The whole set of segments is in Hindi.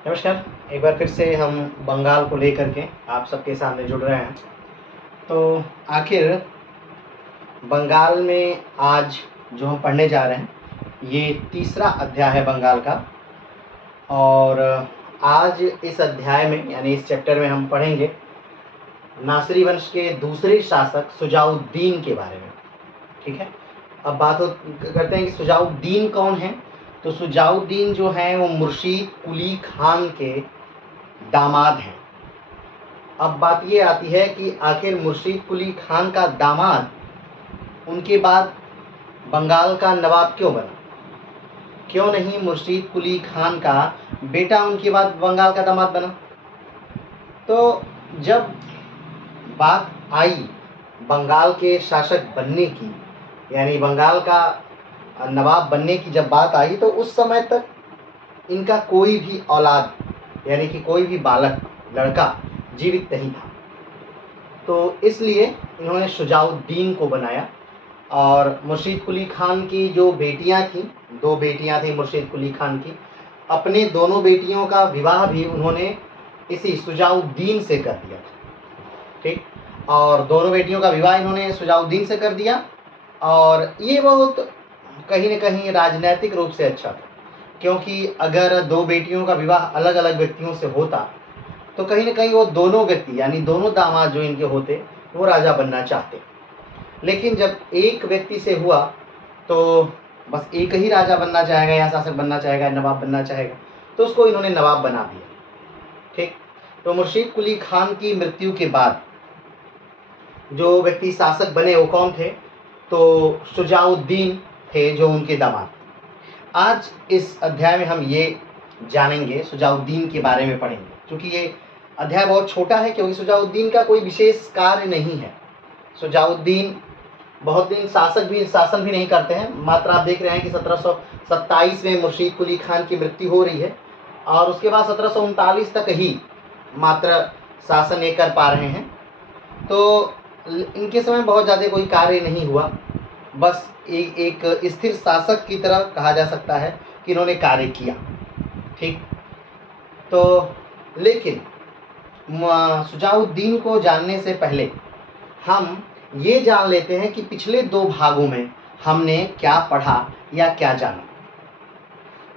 नमस्कार। एक बार फिर से हम बंगाल को लेकर के आप सबके सामने जुड़ रहे हैं। तो आखिर बंगाल में आज जो हम पढ़ने जा रहे हैं, ये तीसरा अध्याय है बंगाल का। और आज इस अध्याय में यानी इस चैप्टर में हम पढ़ेंगे नासिरी वंश के दूसरे शासक शुजाउद्दीन के बारे में। ठीक है, अब करते हैं कि शुजाउद्दीन कौन है। तो शुजाउद्दीन जो हैं वो मुर्शीद कुली खान के दामाद हैं। अब बात ये आती है कि आखिर मुर्शीद कुली खान का दामाद उनके बाद बंगाल का नवाब क्यों बना, क्यों नहीं मुर्शीद कुली खान का बेटा उनके बाद बंगाल का दामाद बना। तो जब बात आई बंगाल के शासक बनने की, यानी बंगाल का नवाब बनने की जब बात आई, तो उस समय तक इनका कोई भी औलाद यानी कि कोई भी बालक लड़का जीवित नहीं था। तो इसलिए इन्होंने शुजाउद्दीन को बनाया। और मुर्शीद कुली खान की जो बेटियां थीं, 2 बेटियां थीं मुर्शीद कुली खान की, अपने दोनों बेटियों का विवाह भी उन्होंने इसी शुजाउद्दीन से कर दिया था। ठीक, और दोनों बेटियों का विवाह इन्होंने शुजाउद्दीन से कर दिया। और ये बहुत कहीं न कहीं राजनैतिक रूप से अच्छा था, क्योंकि अगर 2 बेटियों का विवाह अलग अलग व्यक्तियों से होता तो कहीं न कहीं वो दोनों व्यक्ति यानी दोनों दामाद जो इनके होते वो राजा बनना चाहते। लेकिन जब एक व्यक्ति से हुआ तो बस एक ही राजा बनना चाहेगा या शासक बनना चाहेगा, नवाब बनना चाहेगा, तो उसको इन्होंने नवाब बना दिया। ठीक, तो मुर्शीद कुली खान की मृत्यु के बाद जो व्यक्ति शासक बने वो कौन थे, तो शुजाउद्दीन थे जो उनके दामाद। आज इस अध्याय में हम ये जानेंगे, शुजाउद्दीन के बारे में पढ़ेंगे। क्योंकि ये अध्याय बहुत छोटा है, क्योंकि शुजाउद्दीन का कोई विशेष कार्य नहीं है। शुजाउद्दीन बहुत दिन शासन भी नहीं करते हैं। मात्र आप देख रहे हैं कि 1727 में मुर्शीद कुली खान की मृत्यु हो रही है और उसके बाद 1739 तक ही मात्र शासन ये कर पा रहे हैं। तो इनके समय बहुत ज़्यादा कोई कार्य नहीं हुआ, बस एक स्थिर शासक की तरह कहा जा सकता है कि इन्होंने कार्य किया। ठीक, तो लेकिन शुजाउद्दीन को जानने से पहले हम ये जान लेते हैं कि पिछले 2 भागों में हमने क्या पढ़ा या क्या जाना।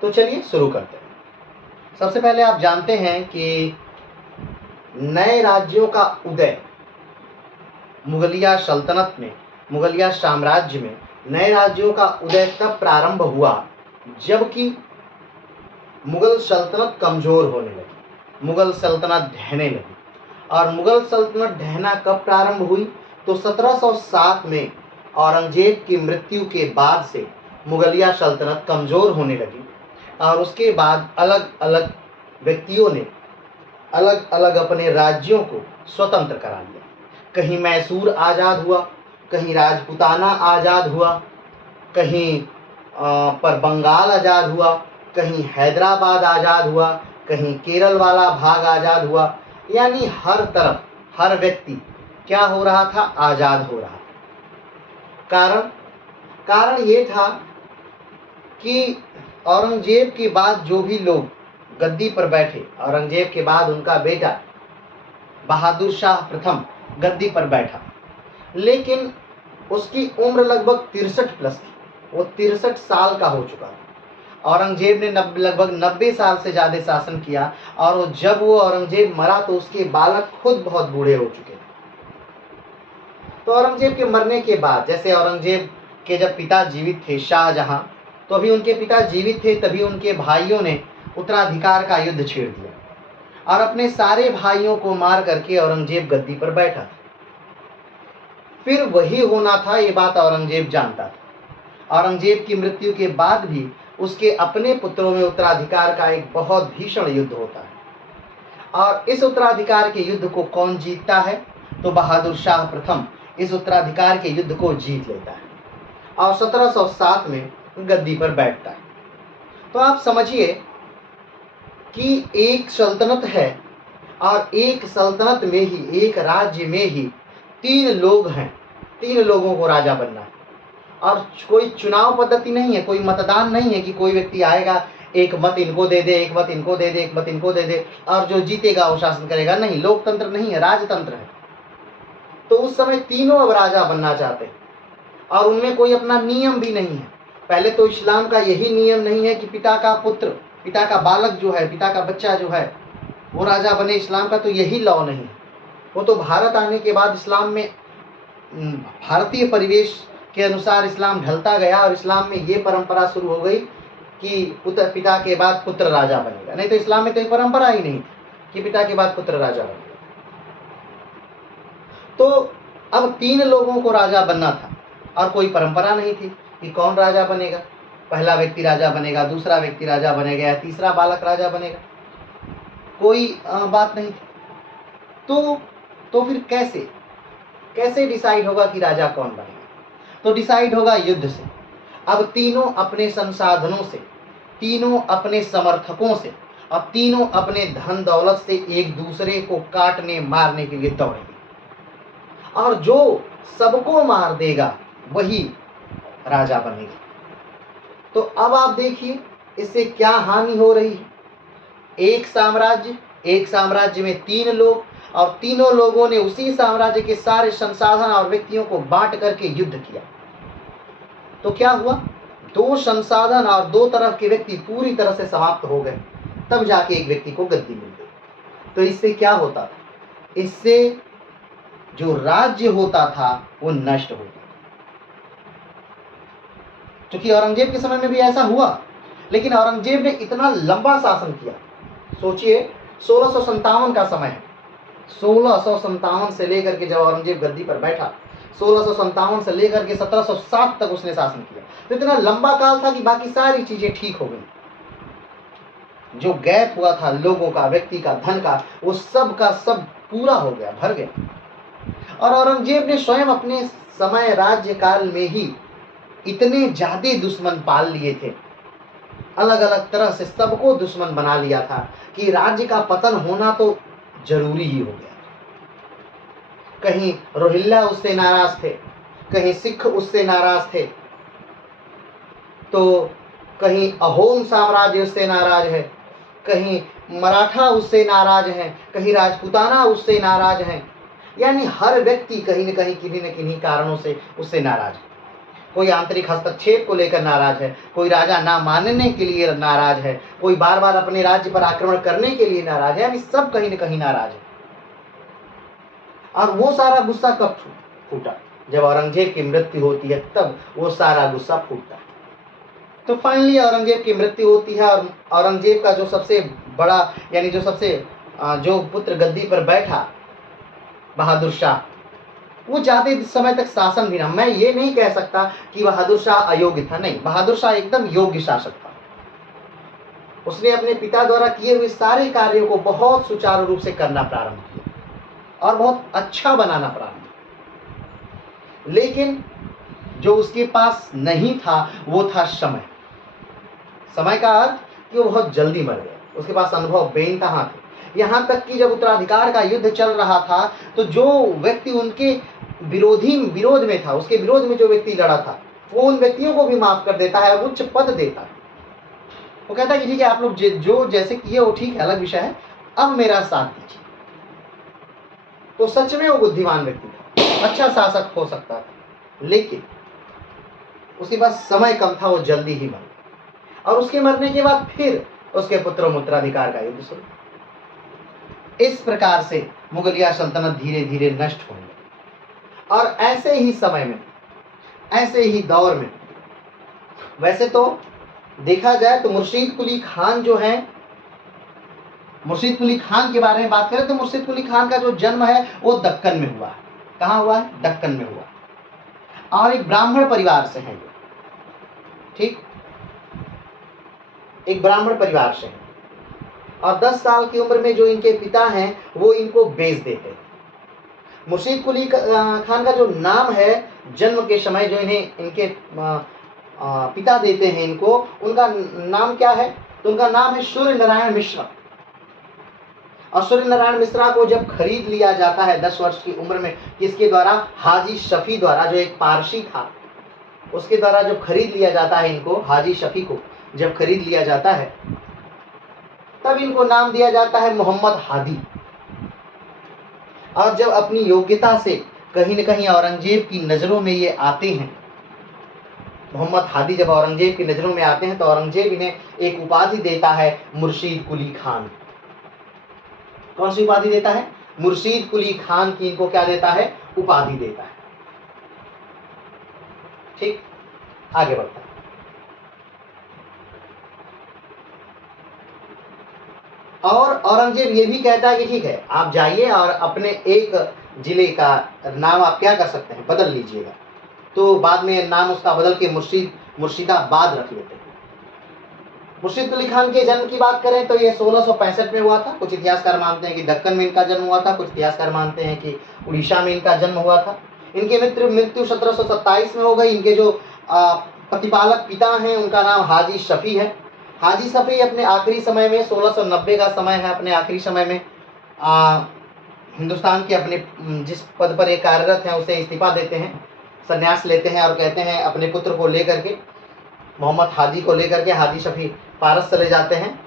तो चलिए शुरू करते हैं। सबसे पहले आप जानते हैं कि नए राज्यों का उदय मुगलिया सल्तनत में, मुगलिया साम्राज्य में नए राज्यों का उदय तब प्रारंभ हुआ जबकि मुगल सल्तनत कमज़ोर होने लगी, मुगल सल्तनत ढहने लगी। और मुगल सल्तनत ढहना कब प्रारंभ हुई, तो 1707 में औरंगजेब की मृत्यु के बाद से मुगलिया सल्तनत कमज़ोर होने लगी। और उसके बाद अलग अलग व्यक्तियों ने अलग अलग अपने राज्यों को स्वतंत्र करा लिया। कहीं मैसूर आज़ाद हुआ, कहीं राजपुताना आज़ाद हुआ, कहीं पर बंगाल आज़ाद हुआ, कहीं हैदराबाद आज़ाद हुआ, कहीं केरल वाला भाग आज़ाद हुआ। यानी हर तरफ हर व्यक्ति क्या हो रहा था, आज़ाद हो रहा था। कारण ये था कि औरंगजेब के बाद जो भी लोग गद्दी पर बैठे, औरंगजेब के बाद उनका बेटा बहादुर शाह प्रथम गद्दी पर बैठा, लेकिन उसकी उम्र लगभग 63 प्लस थी। वो 63 साल का हो चुका था। औरंगजेब ने लगभग 90 साल से ज़्यादा शासन किया। और जब वो औरंगजेब मरा तो उसके बालक खुद बहुत बूढ़े हो चुके थे। तो औरंगजेब के मरने के बाद, जैसे औरंगजेब के जब पिता जीवित थे शाहजहां, तो अभी उनके पिता जीवित थे, तभी उनके भाइयों ने उत्तराधिकार का युद्ध छेड़ दिया और अपने सारे भाइयों को मार करके औरंगजेब गद्दी पर बैठा। फिर वही होना था, ये बात औरंगजेब जानता था। औरंगजेब की मृत्यु के बाद भी उसके अपने पुत्रों में उत्तराधिकार का एक बहुत भीषण युद्ध होता है। और इस उत्तराधिकार के युद्ध को कौन जीतता है, तो बहादुर शाह प्रथम इस उत्तराधिकार के युद्ध को जीत लेता है और 1707 में गद्दी पर बैठता है। तो आप समझिए कि एक सल्तनत है और एक सल्तनत में ही, एक राज्य में ही 3 लोग हैं, 3 लोगों को राजा बनना है। और कोई चुनाव पद्धति नहीं है, कोई मतदान नहीं है कि कोई व्यक्ति आएगा, एक मत इनको दे दे, एक मत इनको दे दे, एक मत इनको दे दे, और जो जीतेगा वो शासन करेगा। नहीं, लोकतंत्र नहीं है, राजतंत्र है। तो उस समय तीनों अब राजा बनना चाहते हैं और उनमें कोई अपना नियम भी नहीं है। पहले तो इस्लाम का यही नियम नहीं है कि पिता का पुत्र, पिता का बालक जो है, पिता का बच्चा जो है वो राजा बने। इस्लाम का तो यही लॉ नहीं है। वो तो भारत आने के बाद इस्लाम में भारतीय परिवेश के अनुसार इस्लाम ढलता गया और इस्लाम में ये परंपरा शुरू हो गई कि पुत्र, पिता के बाद पुत्र राजा बनेगा। नहीं तो इस्लाम में तो ये परंपरा ही नहीं कि पिता के बाद पुत्र राजा बनेगा। तो अब 3 लोगों को राजा बनना था और कोई परंपरा नहीं थी कि कौन राजा बनेगा। पहला व्यक्ति राजा बनेगा, दूसरा व्यक्ति राजा बनेगा या तीसरा बालक राजा बनेगा, कोई बात नहीं थी। तो फिर कैसे डिसाइड होगा कि राजा कौन बनेगा? तो डिसाइड होगा युद्ध से। अब तीनों अपने संसाधनों से, तीनों अपने समर्थकों से, अब तीनों अपने धन दौलत से एक दूसरे को काटने मारने के लिए दौड़ेंगे और जो सबको मार देगा वही राजा बनेगा। तो अब आप देखिए इससे क्या हानि हो रही है। एक साम्राज्य में 3 लोग और तीनों लोगों ने उसी साम्राज्य के सारे संसाधन और व्यक्तियों को बांट करके युद्ध किया। तो क्या हुआ, 2 संसाधन और 2 तरफ के व्यक्ति पूरी तरह से समाप्त हो गए, तब जाके एक व्यक्ति को गद्दी मिल गई। तो इससे क्या होता था, इससे जो राज्य होता था वो नष्ट होता था। क्योंकि औरंगजेब के समय में भी ऐसा हुआ, लेकिन औरंगजेब ने इतना लंबा शासन किया। सोचिए 1657 का समय है, 1657 से लेकर के जब औरंगजेब गद्दी पर बैठा, 1657 से लेकर के 1707 तक उसने शासन किया। तो इतना लंबा काल था कि बाकी सारी चीजें ठीक हो गई। जो गैप हुआ था लोगों का, व्यक्ति का, धन का, वो सब का सब पूरा हो गया, भर गया। और औरंगजेब ने स्वयं अपने समय राज्य काल में ही इतने ज्यादा दुश्मन पाल लिए थे, अलग अलग तरह से सबको दुश्मन बना लिया था कि राज्य का पतन होना तो जरूरी ही हो गया। कहीं रोहिल्ला उससे नाराज थे, कहीं सिख उससे नाराज थे, तो कहीं अहोम साम्राज्य उससे नाराज है, कहीं मराठा उससे नाराज है, कहीं राजपूताना उससे नाराज है। यानी हर व्यक्ति कहीं न कहीं किन्हीं न किन्हीं कारणों से उससे नाराज है। कोई आंतरिक हस्तक्षेप को लेकर नाराज है, कोई राजा ना मानने के लिए नाराज है, कोई बार बार अपने राज्य पर आक्रमण करने के लिए नाराज है। यानी सब कहीं न कहीं नाराज है। और वो सारा गुस्सा कब फूटा, जब औरंगजेब की मृत्यु होती है, तब वो सारा गुस्सा फूटता है। तो फाइनली औरंगजेब की मृत्यु होती है और औरंगजेब का जो सबसे बड़ा, यानी जो पुत्र गद्दी पर बैठा, बहादुर शाह, वो ज्यादा समय तक शासन भी ना, मैं ये नहीं कह सकता कि बहादुर शाह अयोग्य था, नहीं, बहादुर शाह एकदम योग्य शासक था। उसने अपने पिता द्वारा किए हुए सारे कार्यों को बहुत सुचारू रूप से करना प्रारंभ किया और बहुत अच्छा बनाना प्रारंभ किया। लेकिन जो उसके पास नहीं था वो था समय का अर्थ कि वो बहुत जल्दी मर गया। उसके पास अनुभव बेइंतहा थे। यहाँ तक कि जब उत्तराधिकार का युद्ध चल रहा था तो जो व्यक्ति उनके विरोध में था, उसके विरोध में जो व्यक्ति लड़ा था, वो उन व्यक्तियों को भी माफ कर देता है, उच्च पद देता है। वो कहता है कि ठीक है, आप लोग जो जैसे किए वो ठीक है, अलग विषय है, अब मेरा साथ दीजिए। तो सच में वो बुद्धिमान व्यक्ति था, अच्छा शासक हो सकता था, लेकिन उसके पास समय कम था, वो जल्दी ही मर। और उसके मरने के बाद फिर उसके पुत्रों में उत्तराधिकार का युद्ध शुरू। इस प्रकार से मुगलिया सल्तनत धीरे धीरे नष्ट हो गई। और ऐसे ही समय में, ऐसे ही दौर में, वैसे तो देखा जाए तो मुर्शीद कुली खान जो है, मुर्शीद कुली खान के बारे में बात करें तो मुर्शीद कुली खान का जो जन्म है वो दक्कन में हुआ है। कहाँ हुआ है? दक्कन में हुआ। और एक ब्राह्मण परिवार से है, ठीक, एक ब्राह्मण परिवार से है। और 10 साल की उम्र में जो इनके पिता हैं वो इनको बेच देते हैं। मुर्शीद कुली खान का जो नाम है, जन्म के समय जो इन्हें इनके पिता देते हैं इनको, उनका नाम क्या है? तो उनका नाम है सूर्य नारायण मिश्रा। और सूर्य नारायण मिश्रा को जब खरीद लिया जाता है 10 वर्ष की उम्र में, किसके द्वारा? हाजी शफी द्वारा, जो एक पारसी था, उसके द्वारा जब खरीद लिया जाता है इनको, हाजी शफी को, जब खरीद लिया जाता है तब इनको नाम दिया जाता है मोहम्मद हादी। और जब अपनी योग्यता से कहीं न कहीं औरंगजेब की नज़रों में ये आते हैं, मोहम्मद हादी जब औरंगजेब की नज़रों में आते हैं तो औरंगजेब इन्हें एक उपाधि देता है, मुर्शीद कुली खान। कौन सी उपाधि देता है? मुर्शीद कुली खान की इनको क्या देता है? उपाधि देता है। ठीक, आगे बढ़ता है। और औरंगजेब ये भी कहता है कि ठीक है, आप जाइए और अपने एक जिले का नाम आप क्या कर सकते हैं, बदल लीजिएगा। तो बाद में नाम उसका बदल के मुर्शिदाबाद रख लेते हैं। मुर्शीद कुली खान के जन्म की बात करें तो ये 1665 में हुआ था। कुछ इतिहासकार मानते हैं कि दक्कन में इनका जन्म हुआ था, कुछ इतिहासकार मानते हैं कि उड़ीसा में इनका जन्म हुआ था। इनकी मृत्यु 1727 में हो गई। इनके जो प्रतिपालक पिता हैं उनका नाम हाजी शफी है। हाजी शफी अपने आखिरी समय में 1690 का समय है, अपने आखिरी समय में हिंदुस्तान के अपने जिस पद पर एक कार्यरत हैं उसे इस्तीफा देते हैं, संन्यास लेते हैं और कहते हैं अपने पुत्र को लेकर के, मोहम्मद हादी को लेकर के हाजी शफी पारस चले जाते हैं।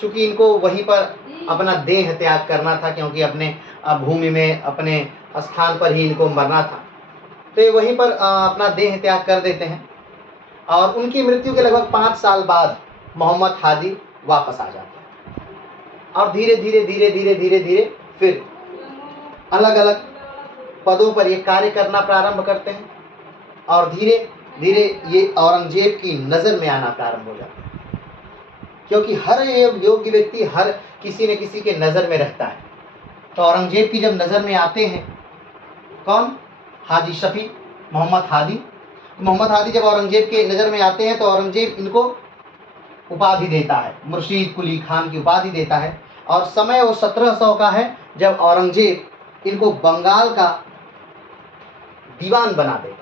चूँकि इनको वहीं पर अपना देह त्याग करना था, क्योंकि अपने भूमि में अपने स्थान पर ही इनको मरना था, तो ये वहीं पर अपना देह त्याग कर देते हैं। और उनकी मृत्यु के लगभग 5 साल बाद मोहम्मद हादी वापस आ जाते हैं और धीरे धीरे फिर अलग अलग पदों पर ये कार्य करना प्रारंभ करते हैं और धीरे धीरे ये औरंगजेब की नज़र में आना प्रारंभ हो जाता है, क्योंकि हर योग्य व्यक्ति हर किसी न किसी के नज़र में रहता है। तो औरंगजेब की जब नज़र में आते हैं कौन? हाजी शफी, मोहम्मद हादी जब औरंगजेब के नज़र में आते हैं तो औरंगजेब इनको उपाधि देता है, मुर्शीद कुली खान की उपाधि देता है। और समय वो 1700 का है जब औरंगजेब इनको बंगाल का दीवान बना देता है।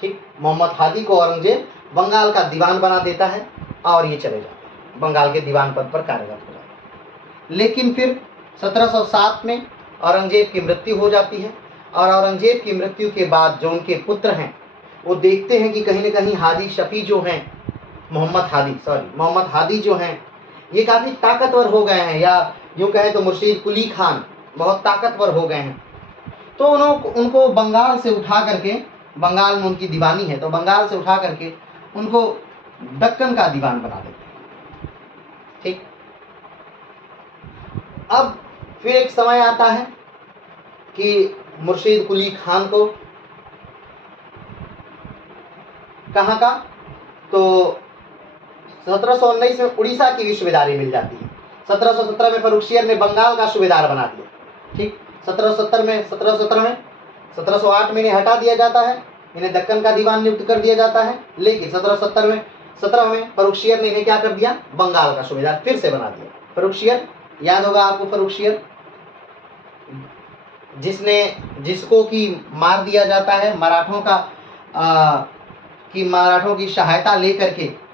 ठीक, मोहम्मद हादी को औरंगजेब बंगाल का दीवान बना देता है और ये चले जाते हैं, बंगाल के दीवान पद पर कार्यरत हो जाते हैं। लेकिन फिर 1707 में औरंगजेब की मृत्यु हो जाती है और औरंगजेब की मृत्यु के बाद जो उनके पुत्र हैं वो देखते हैं कि कहीं न कहीं हाजी शफी जो हैं, मोहम्मद हादी जो हैं ये काफ़ी ताकतवर हो गए हैं, या यूँ कहें तो मुर्शीद कुली खान बहुत ताकतवर हो गए हैं। तो उनको बंगाल से उठा करके, बंगाल में उनकी दीवानी है तो बंगाल से उठा करके उनको दक्कन का दीवान बना देते हैं। ठीक, अब फिर एक समय आता है कि मुर्शीद कुली खान को कहाँ का, तो 1719 में उड़ीसा की भी सूबेदारी मिल जाती है। 1717 में फर्रुखसियर ने बंगाल का सूबेदार बना दिया। ठीक, 1708 में इन्हें हटा दिया जाता है, इन्हें दक्कन का दीवान नियुक्त कर दिया जाता है। लेकिन 1717 में फर्रुखसियर ने इन्हें क्या कर दिया? बंगाल का सूबेदार फिर से बना दिया। फर्रुखसियर याद होगा आपको, फर्रुखसियर जिसको कि मार दिया जाता है, मराठों की सहायता लेकर के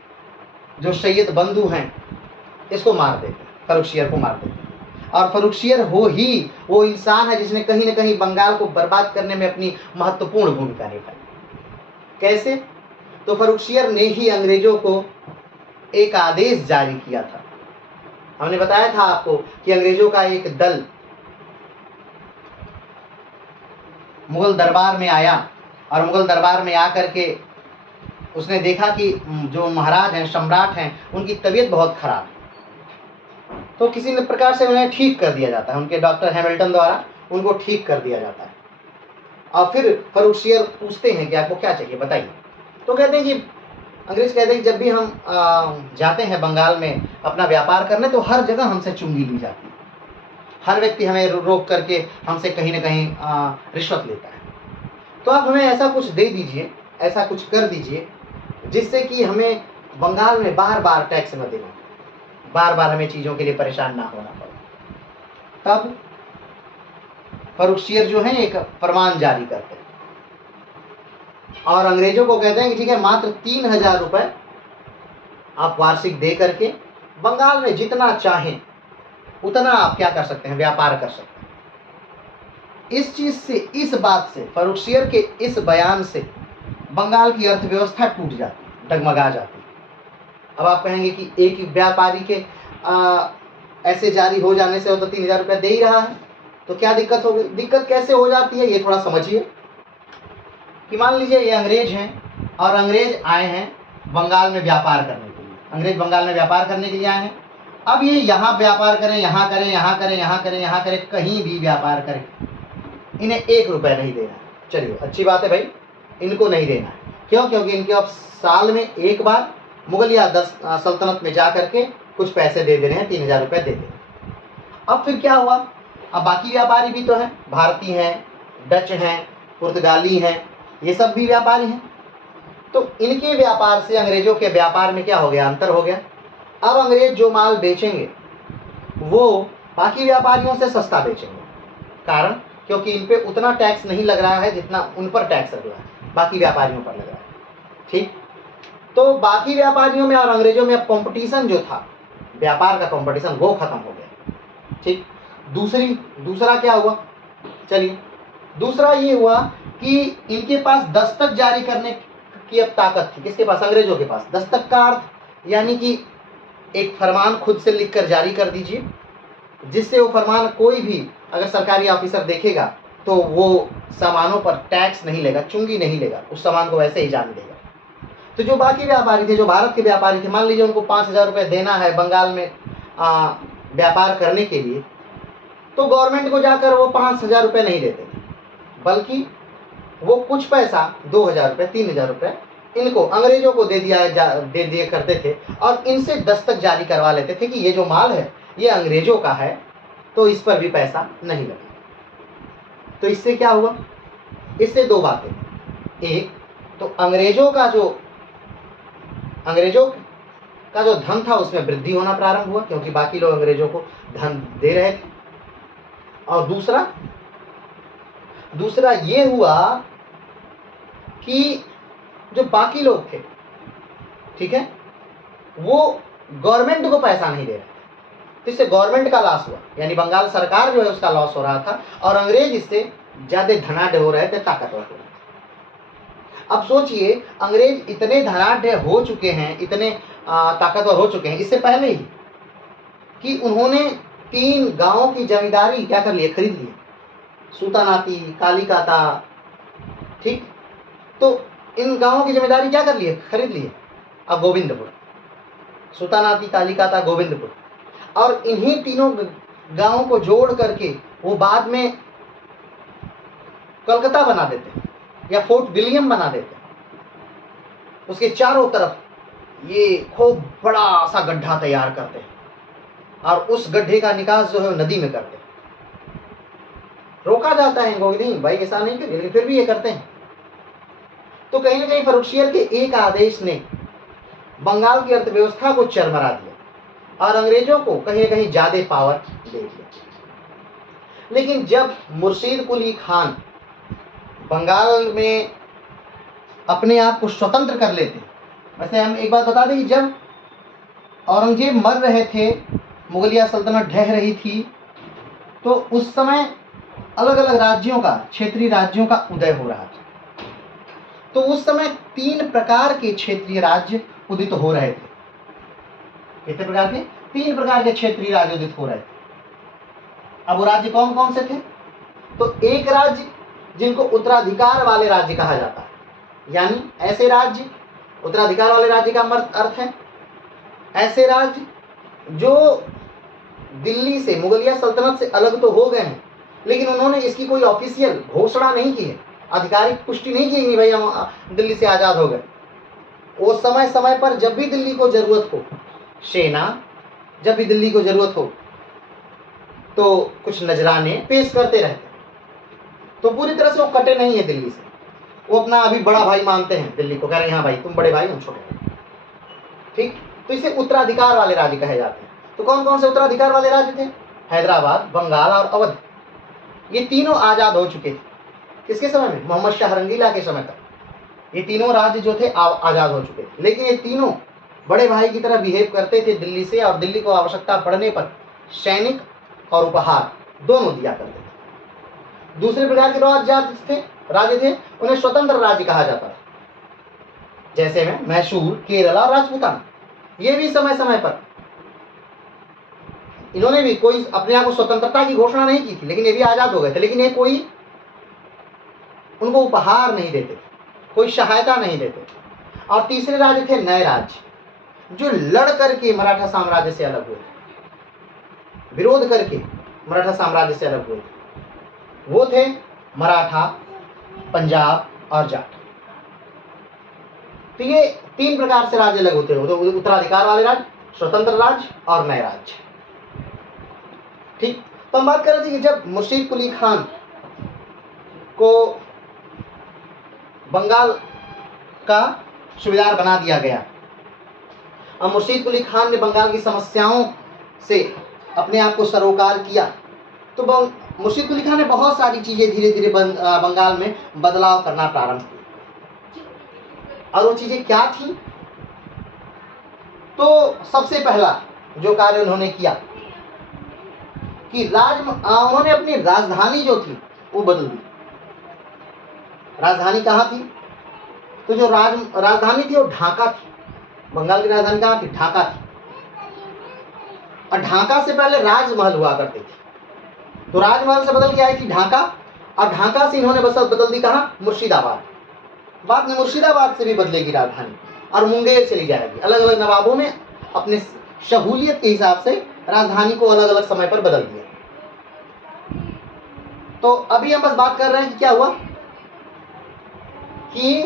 जो सैयद बंधु हैं इसको मार देते हैं, फर्रुखसियर को मार देते हैं। और फर्रुखसियर वो इंसान है जिसने कहीं न कहीं बंगाल को बर्बाद करने में अपनी महत्वपूर्ण भूमिका निभाई। कैसे? तो फर्रुखसियर ने ही अंग्रेजों को एक आदेश जारी किया था। हमने बताया था आपको कि अंग्रेजों का एक दल मुगल दरबार में आया और मुगल दरबार में आकर के उसने देखा कि जो महाराज हैं, सम्राट हैं, उनकी तबीयत बहुत खराब है। तो किसी न प्रकार से उन्हें ठीक कर दिया जाता है, उनके डॉक्टर हैमिल्टन द्वारा उनको ठीक कर दिया जाता है। और फिर फर्रुखसियर पूछते हैं कि आपको क्या चाहिए बताइए। तो कहते हैं कि अंग्रेज कहते हैं कि जब भी हम जाते हैं बंगाल में अपना व्यापार करने तो हर जगह हमसे चुंगी ली जाती है, हर व्यक्ति हमें रोक करके हमसे कहीं न कहीं रिश्वत लेता है। तो आप हमें ऐसा कुछ दे दीजिए, ऐसा कुछ कर दीजिए जिससे कि हमें बंगाल में बार बार टैक्स न देना, बार बार हमें चीज़ों के लिए परेशान ना होना पड़े। तब फर्रुखसियर जो है एक फरमान जारी करते हैं और अंग्रेजों को कहते हैं कि ठीक है, मात्र 3000 रुपये आप वार्षिक दे करके बंगाल में जितना चाहें उतना आप क्या कर सकते हैं, व्यापार कर सकते हैं। इस चीज़ से, इस बात से, फर्रुखसियर के इस बयान से बंगाल की अर्थव्यवस्था टूट जाती, डगमगा जाती। अब आप कहेंगे कि एक व्यापारी के ऐसे जारी हो जाने से वो तो 3000 रुपया दे ही रहा है, तो क्या दिक्कत हो गई? दिक्कत कैसे हो जाती है ये थोड़ा समझिए। कि मान लीजिए ये अंग्रेज हैं और अंग्रेज आए हैं बंगाल में व्यापार करने के लिए। अंग्रेज बंगाल में व्यापार करने के लिए आए हैं। अब ये यहाँ व्यापार करें, यहाँ करें, यहाँ करें, यहाँ करें, यहाँ करें, कहीं भी व्यापार करें, इन्हें 1 रुपया नहीं देना है। चलिए अच्छी बात है भाई, इनको नहीं देना है। क्यों? क्योंकि इनके अब साल में एक बार मुगलिया सल्तनत में जा करके कुछ पैसे दे दे रहे हैं, 3000 रुपये दे दे रहे हैं। अब फिर क्या हुआ? अब बाकी व्यापारी भी तो हैं, भारतीय हैं, डच हैं, पुर्तगाली हैं, ये सब भी व्यापारी हैं। तो इनके व्यापार से अंग्रेजों के व्यापार में क्या हो गया? अंतर हो गया। अब अंग्रेज जो माल बेचेंगे वो बाकी व्यापारियों से सस्ता बेचेंगे। कारण क्योंकि इन पे उतना टैक्स नहीं लग रहा है जितना उन पर टैक्स लग रहा है, बाकी व्यापारियों पर लग रहा है। ठीक, तो बाकी व्यापारियों में और अंग्रेजों में अब कंपटीशन जो था, व्यापार का कंपटीशन, वो खत्म हो गया। ठीक, दूसरा क्या हुआ? चलिए, दूसरा ये हुआ कि इनके पास दस्तक जारी करने की अब ताकत थी। किसके पास? अंग्रेजों के पास। दस्तक का अर्थ यानी कि एक फरमान खुद से लिखकर जारी कर दीजिए, जिससे वो फरमान कोई भी अगर सरकारी ऑफिसर देखेगा तो वो सामानों पर टैक्स नहीं लेगा, चुंगी नहीं लेगा, उस सामान को वैसे ही जान देगा। तो जो बाकी व्यापारी थे, जो भारत के व्यापारी थे, मान लीजिए उनको 5000 रुपये देना है बंगाल में व्यापार करने के लिए, तो गवर्नमेंट को जाकर वो 5000 रुपये नहीं देते थे, बल्कि वो कुछ पैसा 2000 रुपये, 3000 रुपये इनको अंग्रेजों को दे दिया करते थे और इनसे दस्तक जारी करवा लेते थे कि ये जो माल है ये अंग्रेजों का है, तो इस पर भी पैसा नहीं लगेगा। तो इससे क्या हुआ? इससे दो बातें। एक तो अंग्रेजों का जो धन था उसमें वृद्धि होना प्रारंभ हुआ, क्योंकि बाकी लोग अंग्रेजों को धन दे रहे थे। और दूसरा ये हुआ कि जो बाकी लोग थे, ठीक है, वो गवर्नमेंट को पैसा नहीं दे रहे थे, तो इससे गवर्नमेंट का लॉस हुआ, यानी बंगाल सरकार जो है उसका लॉस हो रहा था और अंग्रेज इससे ज्यादा धनाढ़ हो रहे थे, ताकतवर हो रहे थे। अब सोचिए, अंग्रेज इतने धनाढ़ हो चुके हैं, इतने ताकतवर हो चुके हैं इससे पहले ही, कि उन्होंने 3 गांवों की जमींदारी क्या कर लिए? खरीद लिए। सूतानाती, कालीकाता, ठीक, तो इन गांवों की जमींदारी क्या कर लिए? खरीद लिए। अब गोविंदपुर, सूतानाती, कालीकाता, गोविंदपुर, और इन्हीं तीनों गांवों को जोड़ करके वो बाद में कलकत्ता बना देते या फोर्ट विलियम बना देते। उसके चारों तरफ ये खूब बड़ा सा गड्ढा तैयार करते हैं और उस गड्ढे का निकास जो है नदी में करते हैं। रोका जाता है इनको, नहीं भाई ऐसा नहीं करिए, लेकिन फिर भी ये करते हैं। तो कहीं ना कहीं फर्रुखियर के एक आदेश ने बंगाल की अर्थव्यवस्था को चरमरा दिया और अंग्रेजों को कहीं ना कहीं ज्यादा पावर दे दिया। लेकिन जब मुर्शीद कुली खान बंगाल में अपने आप को स्वतंत्र कर लेते, वैसे हम एक बात बता दें कि जब औरंगजेब मर रहे थे, मुगलिया सल्तनत ढह रही थी, तो उस समय अलग अलग राज्यों का, क्षेत्रीय राज्यों का उदय हो रहा था। तो उस समय 3 प्रकार के क्षेत्रीय राज्य उदित हो रहे थे। कितने प्रकार के? 3 प्रकार के क्षेत्रीय राज्य उदित हो रहे थे। अब वो राज्य कौन कौन से थे? तो एक राज्य जिनको उत्तराधिकार वाले राज्य कहा जाता है, यानी ऐसे राज्य, उत्तराधिकार वाले राज्य का अर्थ है ऐसे राज्य जो दिल्ली से, मुगलिया सल्तनत से अलग तो हो गए हैं, लेकिन उन्होंने इसकी कोई ऑफिशियल घोषणा नहीं की है, आधिकारिक पुष्टि नहीं की कि भाई हम दिल्ली से आज़ाद हो गए। वो समय समय पर जब भी दिल्ली को जरूरत हो, सेना जब भी दिल्ली को जरूरत हो तो कुछ नजराने पेश करते रहते। तो पूरी तरह से वो कटे नहीं है दिल्ली से, वो अपना अभी बड़ा भाई मानते हैं दिल्ली को, कह रहे हैं हाँ भाई तुम बड़े भाई हम छोटे भाई, ठीक। तो इसे उत्तराधिकार वाले राज्य कहे जाते हैं। तो कौन कौन से उत्तराधिकार वाले राज्य थे? हैदराबाद, बंगाल और अवध। ये तीनों आजाद हो चुके थे। किसके समय में? मोहम्मद शाह रंगीला के समय तक ये तीनों राज्य जो थे आजाद हो चुके थे। लेकिन ये तीनों बड़े भाई की तरह बिहेव करते थे दिल्ली से, और दिल्ली को आवश्यकता पड़ने पर सैनिक और उपहार दोनों दिया करते थे। दूसरे प्रकार के राज्य थे, उन्हें स्वतंत्र राज्य कहा जाता था, जैसे में मैसूर, केरल और राजपूताना। ये भी समय समय पर इन्होंने भी कोई अपने आप को स्वतंत्रता की घोषणा नहीं की थी, लेकिन ये भी आजाद हो गए थे। लेकिन ये कोई उनको उपहार नहीं देते थे, कोई सहायता नहीं देते थे। और तीसरे राज्य थे नए राज्य, जो लड़ करके मराठा साम्राज्य से अलग हुए, विरोध करके मराठा साम्राज्य से अलग हुए थे। वो थे मराठा, पंजाब और जाट। तो ये 3 प्रकार से राज्य अलग होते हैं, उत्तराधिकार वाले राज्य, स्वतंत्र राज्य और नए राज्य। ठीक, तो हम बात कर रहे थे कि जब मुर्शीद कुली खान को बंगाल का सूबेदार बना दिया गया और मुर्शीद कुली खान ने बंगाल की समस्याओं से अपने आप को सरोकार किया, तो मुर्शीद कुली खान ने बहुत सारी चीजें धीरे धीरे बंगाल में बदलाव करना प्रारंभ किया। और वो चीजें क्या थी? तो सबसे पहला जो कार्य उन्होंने किया कि उन्होंने अपनी राजधानी जो थी वो बदल दी। राजधानी कहाँ थी? तो जो राजधानी थी वो ढाका थी। बंगाल की राजधानी कहाँ थी? ढाका थी। और ढाका से पहले राजमहल हुआ करते थे, तो राजमहल से बदल के आई थी ढाका, और ढाका से इन्होंने बस बदल दी कहाँ? मुर्शिदाबाद। बाद में मुर्शिदाबाद से भी बदलेगी राजधानी और मुंगेर चली जाएगी। अलग अलग नवाबों ने अपने सहूलियत के हिसाब से राजधानी को अलग अलग समय पर बदल दिया। तो अभी हम बस बात कर रहे हैं कि क्या हुआ कि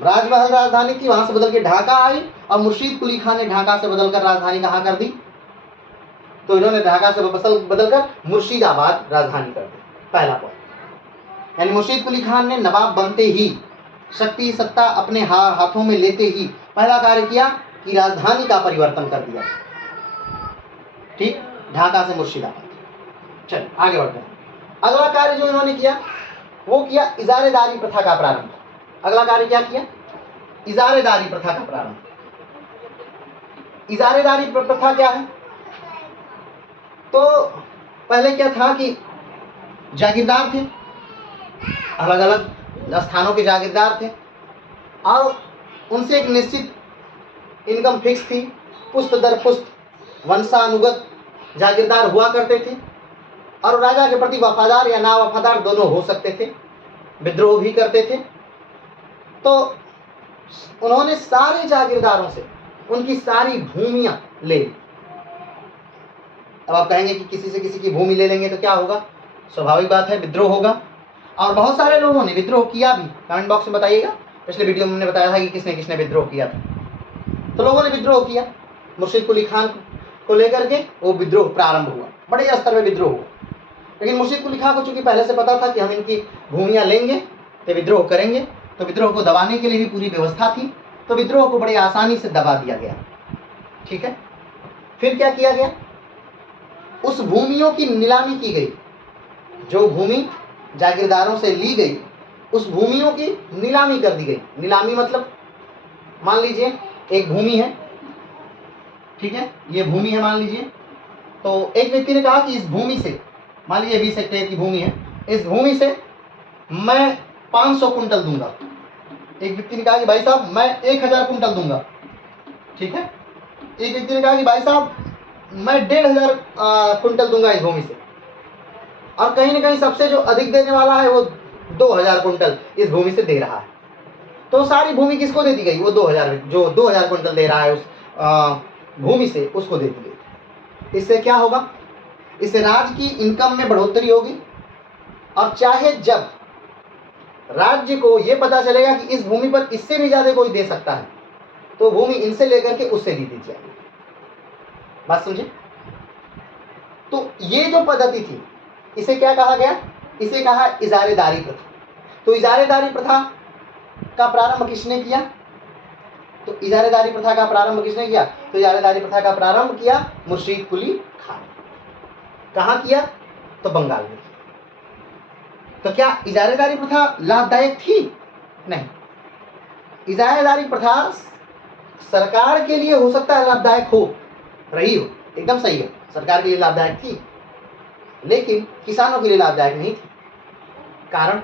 राजमहल राजधानी थी, वहां से बदल के ढाका आई, और मुर्शीद कुली खान ने ढाका से बदलकर राजधानी कहाँ कर दी? तो इन्होंने ढाका से बदलकर मुर्शिदाबाद राजधानी कर दी। पहला पॉइंट, यानी मुर्शीद कुली खान ने नवाब बनते ही, शक्ति सत्ता अपने हाथों में लेते ही पहला कार्य किया कि राजधानी का परिवर्तन कर दिया। ठीक, ढाका से मुर्शिदाबाद। चलिए आगे बढ़ते हैं। अगला कार्य जो इन्होंने किया वो किया इजारेदारी प्रथा का प्रारंभ। अगला कार्य क्या किया? इजारेदारी प्रथा का प्रारंभ। इजारेदारी प्रथा क्या है? तो पहले क्या था कि जागीरदार थे, अलग अलग स्थानों के जागीरदार थे, और उनसे एक निश्चित इनकम फिक्स थी। पुस्त दर पुस्त वंशानुगत जागीरदार हुआ करते थे, और राजा के प्रति वफादार या ना वफादार दोनों हो सकते थे, विद्रोह भी करते थे। तो उन्होंने सारे जागीरदारों से उनकी सारी भूमियां ले ली। अब आप कहेंगे कि किसी से किसी की भूमि ले लेंगे तो क्या होगा? स्वाभाविक बात है, विद्रोह होगा। और बहुत सारे लोगों ने विद्रोह किया भी। कमेंट बॉक्स में बताइएगा, पिछले वीडियो में हमने बताया था कि किसने किसने विद्रोह किया था। तो लोगों ने विद्रोह किया, मुर्शीद कुली खान को लेकर के वो विद्रोह प्रारंभ हुआ, बड़े स्तर में विद्रोह हुआ। लेकिन मुर्शीद कुली खान को चूंकि पहले से पता था कि हम इनकी भूमियां लेंगे तो विद्रोह करेंगे, तो विद्रोह को दबाने के लिए भी पूरी व्यवस्था थी, तो विद्रोह को बड़े आसानी से दबा दिया गया। ठीक है, फिर क्या किया गया? उस भूमियों की नीलामी की गई। जो भूमि जागीरदारों से ली गई, उस भूमियों की नीलामी कर दी गई। नीलामी मतलब मान लीजिए एक भूमि है, ठीक है, ये भूमि है मान लीजिए, तो एक व्यक्ति ने कहा कि इस भूमि से, मान लीजिए 20 हेक्टेयर की भूमि है, इस भूमि से मैं 500 कुंटल दूंगा। एक व्यक्ति ने कहा कि भाई साहब मैं 1000 कुंटल दूंगा। ठीक है, एक व्यक्ति ने कहा कि भाई साहब मैं 1500 कुंटल दूंगा इस भूमि से, और कहीं ना कहीं सबसे जो अधिक देने वाला है वो 2000 कुंटल इस भूमि से दे रहा है। तो सारी भूमि किसको दे दी गई? वो 2000, जो 2000 कुंटल दे रहा है उस भूमि से, उसको दे दी गई। इससे क्या होगा? इससे राज्य की इनकम में बढ़ोतरी होगी, और चाहे जब राज्य को यह पता चलेगा कि इस भूमि पर इससे भी ज्यादा कोई दे सकता है, तो भूमि इनसे लेकर के उससे दी जाएगी। बात समझे? तो ये जो पद्धति थी, इसे क्या कहा गया? इसे कहा इजारेदारी प्रथा। तो इजारेदारी प्रथा का प्रारंभ किसने किया? तो इजारेदारी प्रथा का प्रारंभ किसने किया? तो इजारेदारी प्रथा का प्रारंभ किया मुर्शीद कुली खान। कहाँ किया? तो बंगाल में। तो क्या इजारेदारी प्रथा लाभदायक थी? नहीं। इजारेदारी प्रथा सरकार के लिए हो सकता है लाभदायक हो रही हो, एकदम सही है, सरकार के लिए लाभदायक थी, लेकिन किसानों के लिए लाभदायक नहीं थी। कारण,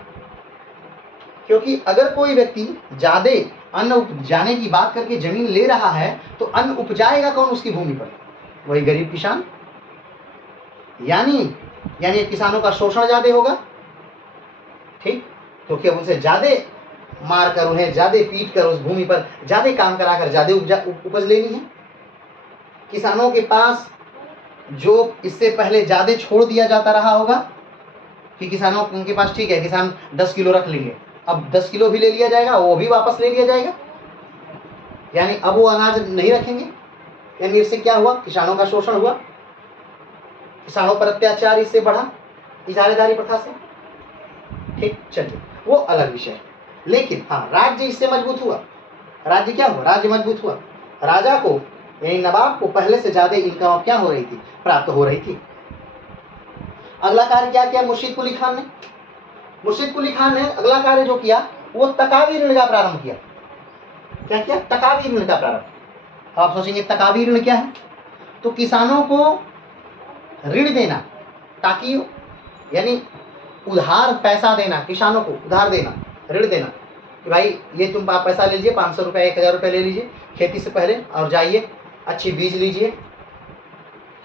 क्योंकि अगर कोई व्यक्ति ज्यादा अन्न उपजाने की बात करके जमीन ले रहा है, तो अन्न उपजाएगा कौन उसकी भूमि पर? वही गरीब किसान। यानी किसानों का शोषण ज्यादा होगा, ठीक, क्योंकि अब उनसे ज्यादा मार कर, उन्हें ज्यादा पीट कर, उस भूमि पर ज्यादा काम कराकर ज्यादा उपज लेनी है। किसानों के पास जो इससे पहले ज्यादा छोड़ दिया जाता रहा होगा कि किसानों उनके पास ठीक है, किसान 10 किलो रख लेंगे, अब 10 किलो भी ले लिया जाएगा, वो भी वापस ले लिया जाएगा, यानी अब वो अनाज नहीं रखेंगे। यानी इससे क्या हुआ? किसानों का शोषण हुआ, किसानों पर अत्याचार इससे बढ़ा, इजारेदारी प्रथा से। ठीक, चलिए वो अलग विषय है। लेकिन हाँ, राज्य इससे मजबूत हुआ। राज्य क्या हुआ? राज्य मजबूत हुआ। राजा को यानी नवाब को पहले से ज्यादा इनकम क्या हो रही थी? प्राप्त हो रही थी। अगला कार्य क्या किया मुर्शीद कुली खान ने? मुर्शीद कुली खान ने अगला कार्य जो किया वो तकावी ऋण का प्रारंभ किया। क्या किया? तकावी ऋण का प्रारंभ। आप सोचेंगे तकावी ऋण क्या है? तो किसानों को ऋण देना, ताकि यानी उधार पैसा देना, किसानों को उधार देना, ऋण देना कि भाई ये तुम आप पैसा ले लीजिए, 500 रुपये 1000 रुपये ले लीजिए खेती से पहले, और जाइए अच्छी बीज लीजिए,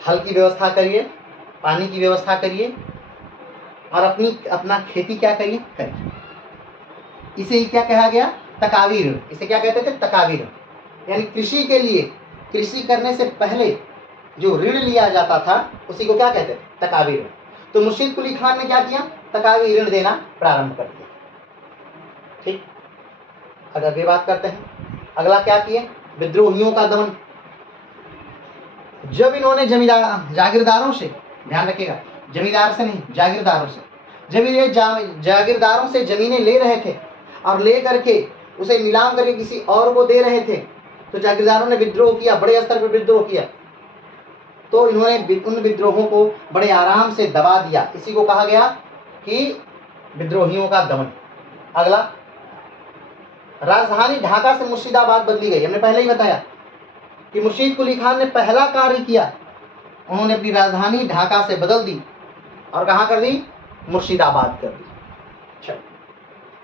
हल की व्यवस्था करिए, पानी की व्यवस्था करिए, और अपना खेती क्या करिए? इसे ही क्या कहा गया? तकावी ऋण। इसे क्या कहते थे? तकावी ऋण। यानी कृषि के लिए, कृषि करने से पहले जो ऋण लिया जाता था उसी को क्या कहते थे? तकावी ऋण। तो मुर्शीद कुली खान ने क्या किया? तकावी ऋण देना प्रारंभ कर दिया। ठीक, अगर ये बात करते हैं, अगला क्या किए? विद्रोहियों का दमन। जब इन्होंने जागीरदारों से, ध्यान रखिएगा, जमींदार से नहीं, जागीरदारों से, जब ये जागीरदारों से जमीनें ले रहे थे और ले करके उसे नीलाम करके किसी और को दे रहे थे, तो जागीरदारों ने विद्रोह किया, बड़े स्तर पर विद्रोह किया। तो इन्होंने उन विद्रोहों को बड़े आराम से दबा दिया। इसी को कहा गया कि विद्रोहियों का दमन। अगला, राजधानी ढाका से मुर्शिदाबाद बदली गई। हमने पहले ही बताया कि मुर्शीद कुली खान ने पहला कार्य किया, उन्होंने अपनी राजधानी ढाका से बदल दी और कहाँ कर दी? मुर्शिदाबाद कर दी। चलो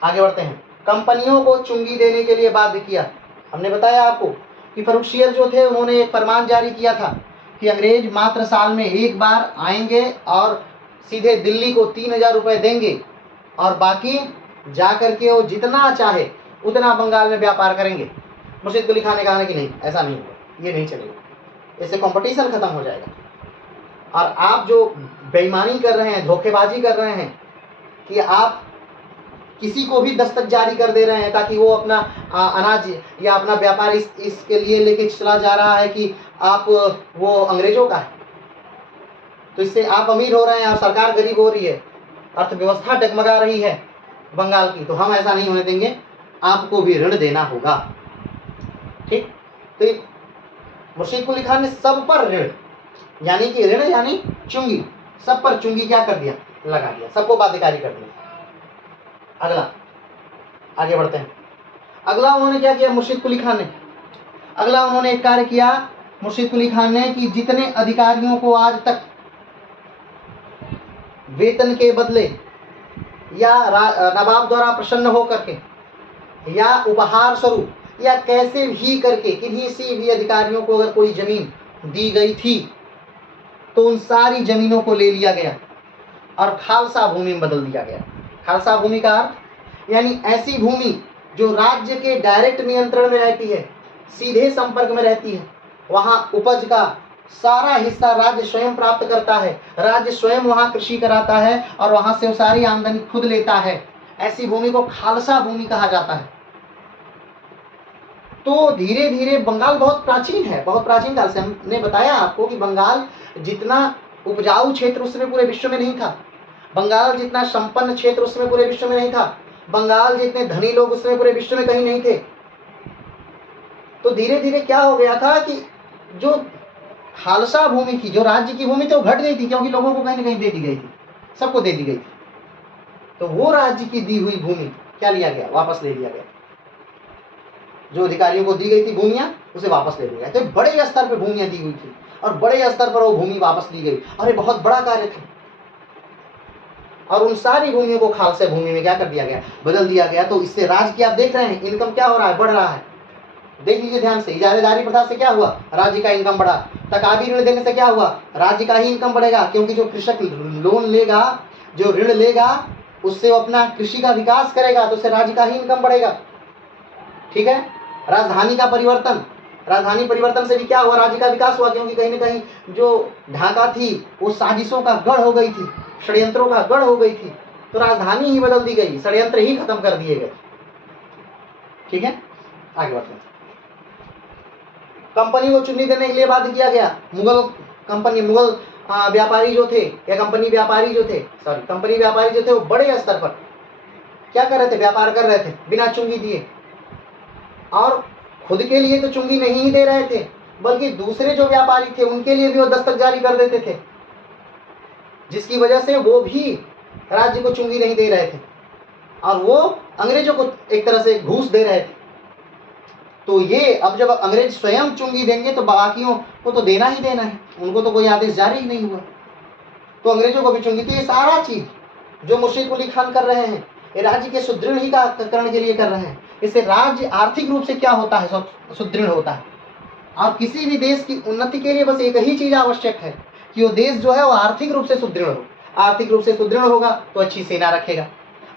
आगे बढ़ते हैं। कंपनियों को चुंगी देने के लिए बाध्य किया। हमने बताया आपको कि फर्रुखियर जो थे उन्होंने एक फरमान जारी किया था कि अंग्रेज मात्र साल में एक बार आएंगे और सीधे दिल्ली को 3000 रुपये देंगे और बाकी जा करके वो जितना चाहे उतना बंगाल में व्यापार करेंगे। मुर्शीद कुली खान ने कहा कि नहीं, ऐसा नहीं होगा, ये नहीं चलेगा, इससे कंपटीशन खत्म हो जाएगा। और आप जो बेईमानी कर रहे हैं, धोखेबाजी कर रहे हैं कि आप किसी को भी दस्तक जारी कर दे रहे हैं ताकि वो अपना अनाज या अपना व्यापार इसके लिए लेके चला जा रहा है कि आप वो अंग्रेजों का है, तो इससे आप अमीर हो रहे हैं और सरकार गरीब हो रही है, अर्थव्यवस्था डगमगा रही है बंगाल की। तो हम ऐसा नहीं होने देंगे, आपको भी ऋण देना होगा। ठीक, तो मुर्शीद कुली खान ने सब पर ऋण, यानी कि ऋण यानी चुंगी, सब पर चुंगी क्या कर दिया? लगा दिया, सबको बाध्यकारी कर दिया। अगला, आगे बढ़ते हैं। अगला उन्होंने क्या किया मुर्शीद कुली खान ने? अगला उन्होंने एक कार्य किया मुर्शीद कुली खान ने कि जितने अधिकारियों को आज तक वेतन के बदले या नवाब द्वारा प्रसन्न होकर के या उपहार स्वरूप या कैसे भी करके किन्हीं से भी अधिकारियों को अगर कोई जमीन दी गई थी तो उन सारी जमीनों को ले लिया गया और खालसा भूमि में बदल दिया गया। खालसा भूमि का अर्थ यानी ऐसी भूमि जो राज्य के डायरेक्ट नियंत्रण में रहती है, सीधे संपर्क में रहती है, वहाँ उपज का सारा हिस्सा राज्य स्वयं प्राप्त करता है, राज्य स्वयं वहाँ कृषि कराता है और वहाँ से वो सारी आमदनी खुद लेता है। ऐसी भूमि को खालसा भूमि कहा जाता है। तो धीरे धीरे बंगाल बहुत प्राचीन है, बहुत प्राचीन काल से। हमने बताया आपको कि बंगाल जितना उपजाऊ क्षेत्र उस समय पूरे विश्व में नहीं था, बंगाल जितना संपन्न क्षेत्र उस समय पूरे विश्व में नहीं था, बंगाल जितने धनी लोग उस समय पूरे विश्व में कहीं नहीं थे। तो धीरे धीरे क्या हो गया था कि जो खालसा भूमि थी, जो राज्य की भूमि थी, वो घट गई थी, क्योंकि लोगों को कहीं ना कहीं दे दी गई थी, सबको दे दी गई थी। तो वो राज्य की दी हुई भूमि क्या लिया गया? वापस ले लिया गया। जो अधिकारियों को दी गई थी भूमियां, उसे वापस ले लिया गया। तो बड़े स्तर पर भूमियां दी हुई थी और बड़े स्तर पर वो भूमि वापस ली गई और ये बहुत बड़ा कार्य था। और उन सारी भूमियों को खालसा भूमि में क्या कर दिया गया, बदल दिया गया। तो इससे राज्य की आप देख रहे हैं इनकम क्या हो रहा है, बढ़ रहा है। देख लीजिए ध्यान से, इजारेदारी प्रथा से क्या हुआ, राज्य का इनकम बढ़ा। तकाबी ऋण देने से क्या हुआ, राज्य का ही इनकम बढ़ेगा, क्योंकि जो कृषक लोन लेगा, जो ऋण लेगा, उससे वो अपना कृषि का विकास करेगा, तो उससे राज्य का ही इनकम बढ़ेगा। ठीक है। राजधानी का परिवर्तन, राजधानी परिवर्तन से भी क्या हुआ, राज्य का विकास हुआ, क्योंकि कहीं ना कहीं जो ढाका थी वो साजिशों का गढ़ हो गई थी, षड्यंत्रों का गढ़ हो गई थी, तो राजधानी ही बदल दी गई, षड्यंत्र ही खत्म कर दिए गए। ठीक है, आगे बढ़ते हैं। कंपनी को चुन्नी देने के लिए बाध्य किया गया। मुगल कंपनी, मुगल व्यापारी जो थे, या कंपनी व्यापारी जो थे, सॉरी कंपनी व्यापारी जो थे, वो बड़े स्तर पर क्या कर रहे थे, व्यापार कर रहे थे बिना चुंगी दिए। और खुद के लिए तो चुंगी नहीं दे रहे थे, बल्कि दूसरे जो व्यापारी थे उनके लिए भी वो दस्तक जारी कर देते थे, जिसकी वजह से वो भी राज्य को चुंगी नहीं दे रहे थे और वो अंग्रेजों को एक तरह से घूस दे रहे थे। तो ये अब जब अंग्रेज स्वयं चुंगी देंगे तो बाकियों को तो देना ही देना है, उनको तो कोई आदेश जारी ही नहीं हुआ, तो अंग्रेजों को भी चुंगी। तो ये सारा चीज जो मुर्शीद कुली खान कर रहे हैं, ये राज्य के सुदृढ़ीकरण के लिए कर रहे हैं। इससे राज्य आर्थिक रूप से क्या होता है, सुदृढ़ होता है। और किसी भी देश की उन्नति के लिए बस एक ही चीज आवश्यक है कि वो देश जो है वो आर्थिक रूप से सुदृढ़ हो। आर्थिक रूप से सुदृढ़ होगा तो अच्छी सेना रखेगा,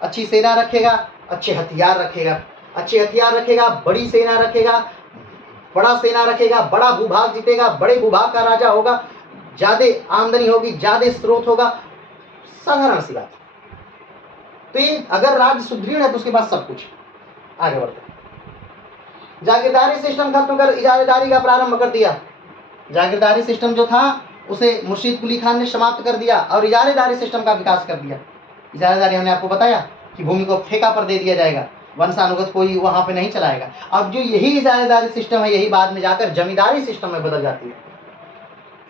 अच्छी सेना रखेगा, अच्छे हथियार रखेगा, अच्छे हथियार रखेगा, बड़ी सेना रखेगा, बड़ा सेना रखेगा, बड़ा भूभाग जीतेगा, बड़े भूभाग का राजा होगा, ज्यादा आमदनी होगी, ज्यादा स्रोत होगा, साधारण सी बात। तो ये अगर राज्य सुदृढ़ है तो उसके पास सब कुछ। आगे बढ़ते हैं। जागीरदारी सिस्टम खत्म कर इजारेदारी का प्रारंभ कर दिया। जागीरदारी सिस्टम जो था उसे मुर्शीद कुली खान ने समाप्त कर दिया और इजारेदारी सिस्टम का विकास कर दिया। इजारेदारी हमने आपको बताया कि भूमि को ठेका पर दे दिया जाएगा, वंशानुगत कोई वहां पे नहीं चलाएगा। अब जो यही इजारेदारी सिस्टम है, यही बाद में जाकर जमींदारी सिस्टम में बदल जाती है।